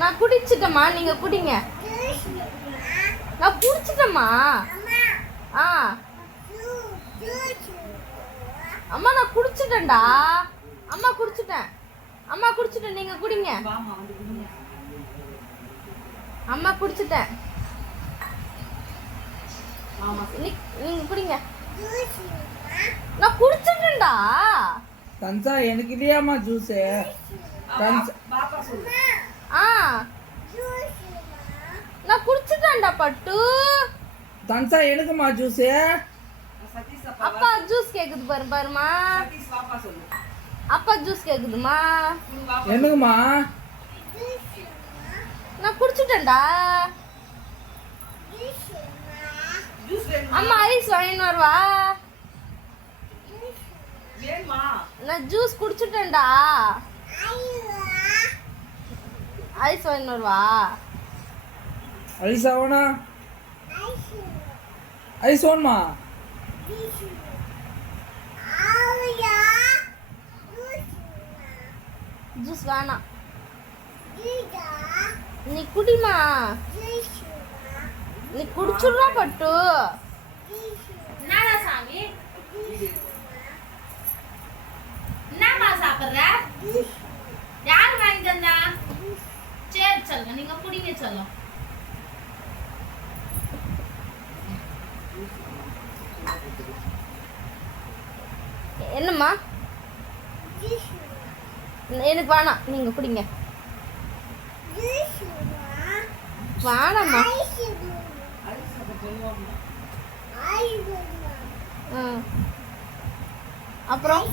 நான் குடிச்சிட்டேம்மா, நீங்க குடிங்க. நான் குடிச்சிட்டேம்மா. ஆ அம்மா நான் குடிச்சிட்டேன்டா. அம்மா குடிச்சிட்டேன். அம்மா குடிச்சிட்டேன், நீங்க குடிங்க. அம்மா குடிச்சிட்டேன், நீங்க குடிங்க. நான் குடிச்சிட்டேன்டா. தன்சா எனக்கு இல்லையாம்மா ஜூஸ்? ஆ நான் குடிச்சிட்டேன்டா பட்டு. தன்சா எனக்குமா ஜூஸ்? அப்பா ஜூஸ் கேக்குது பாருமா. அப்பா ஜூஸ் கேக்குதுமா. எனக்குமா? நான் குடிச்சிட்டேன்டா. அம்மா ஐஸ் வாங்கின்னு வருவா. நான் ஜூஸ் குடிச்சிட்டேன்டா. ஐஸ் வாங்கின்னு வருவா. ஐஸ் ஆவணா? ஐஸ் வேணுமா? ஜூஸ் வேணாம், நீ குடிமா. நீ குடிச்சுடுறா பட்டு. என்னடா சாமி, என்னம்மா சாப்பிட்ற? யார் வாங்கி தந்தா? சரி சொல்லுங்க, நீங்க குடிங்க சொல்லும். என்னம்மா? எனக்கு வேணாம், நீங்க குடிங்க. வேணாம்மா. அப்புறம்